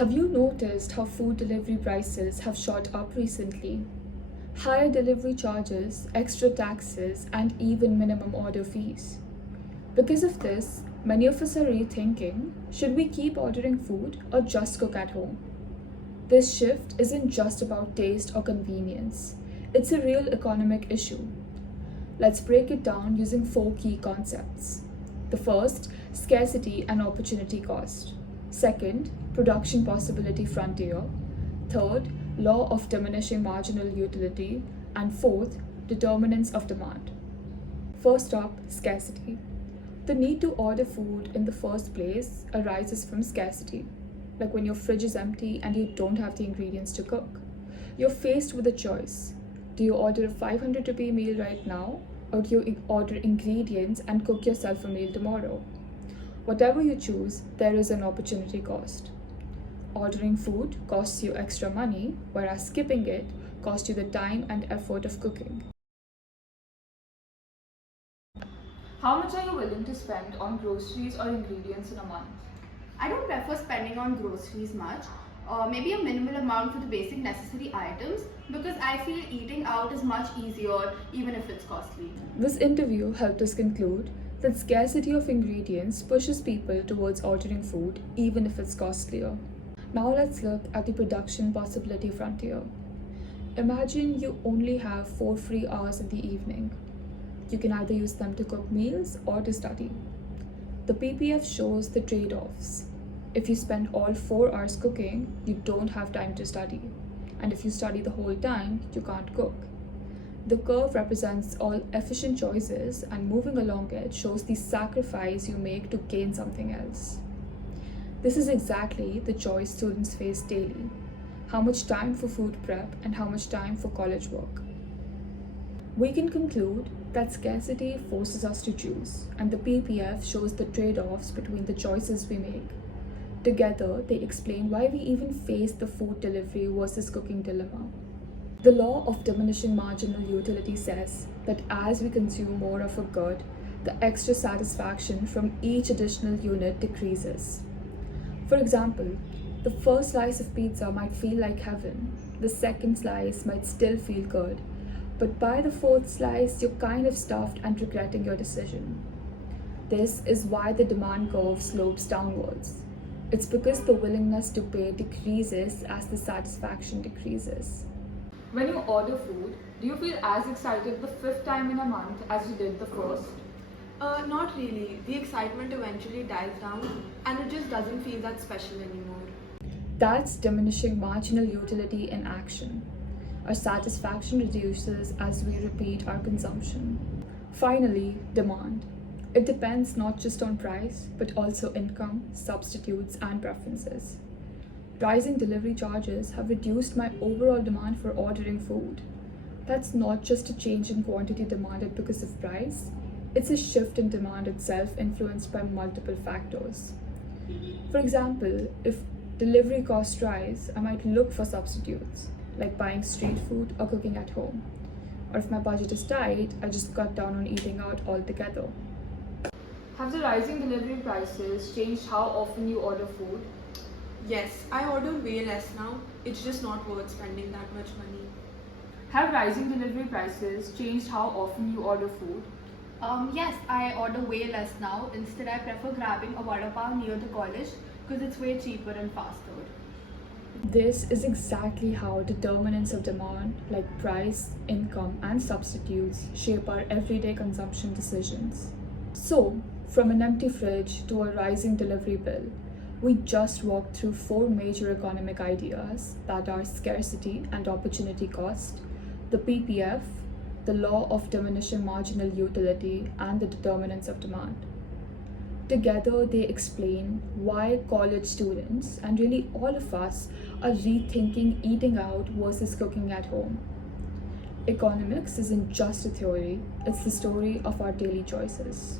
Have you noticed how food delivery prices have shot up recently? Higher delivery charges, extra taxes, and even minimum order fees. Because of this, many of us are rethinking, should we keep ordering food or just cook at home? This shift isn't just about taste or convenience, it's a real economic issue. Let's break it down using four key concepts. The first, scarcity and opportunity cost. Second, production possibility frontier. Third, law of diminishing marginal utility. And fourth, determinants of demand. First up, scarcity. The need to order food in the first place arises from scarcity, like when your fridge is empty and you don't have the ingredients to cook. You're faced with a choice. Do you order a 500 rupee meal right now, or do you order ingredients and cook yourself a meal tomorrow? Whatever you choose, there is an opportunity cost. Ordering food costs you extra money, whereas skipping it costs you the time and effort of cooking. How much are you willing to spend on groceries or ingredients in a month? I don't prefer spending on groceries much, maybe a minimal amount for the basic necessary items, because I feel eating out is much easier even if it's costly. This interview helped us conclude that scarcity of ingredients pushes people towards ordering food even if it's costlier. Now let's look at the production possibility frontier. Imagine you only have 4 free hours in the evening. You can either use them to cook meals or to study. The PPF shows the trade-offs. If you spend all 4 hours cooking, you don't have time to study. And if you study the whole time, you can't cook. The curve represents all efficient choices, and moving along it shows the sacrifice you make to gain something else. This is exactly the choice students face daily. How much time for food prep and how much time for college work. We can conclude that scarcity forces us to choose, and the PPF shows the trade-offs between the choices we make. Together, they explain why we even face the food delivery versus cooking dilemma. The law of diminishing marginal utility says that as we consume more of a good, the extra satisfaction from each additional unit decreases. For example, the first slice of pizza might feel like heaven, the second slice might still feel good, but by the fourth slice, you're kind of stuffed and regretting your decision. This is why the demand curve slopes downwards. It's because the willingness to pay decreases as the satisfaction decreases. When you order food, do you feel as excited the 5th time in a month as you did the first? Not really. The excitement eventually dies down and it just doesn't feel that special anymore. That's diminishing marginal utility in action. Our satisfaction reduces as we repeat our consumption. Finally, demand. It depends not just on price, but also income, substitutes, and preferences. Rising delivery charges have reduced my overall demand for ordering food. That's not just a change in quantity demanded because of price, it's a shift in demand itself influenced by multiple factors. For example, if delivery costs rise, I might look for substitutes, like buying street food or cooking at home. Or if my budget is tight, I just cut down on eating out altogether. Have the rising delivery prices changed how often you order food? Yes, I order way less now. It's just not worth spending that much money. Have rising delivery prices changed how often you order food? Yes, I order way less now. Instead, I prefer grabbing a vada pav near the college because it's way cheaper and faster. This is exactly how determinants of demand like price, income, and substitutes shape our everyday consumption decisions. So, from an empty fridge to a rising delivery bill, we just walked through 4 major economic ideas that are scarcity and opportunity cost, the PPF, the law of diminishing marginal utility, and the determinants of demand. Together, they explain why college students, and really all of us, are rethinking eating out versus cooking at home. Economics isn't just a theory, it's the story of our daily choices.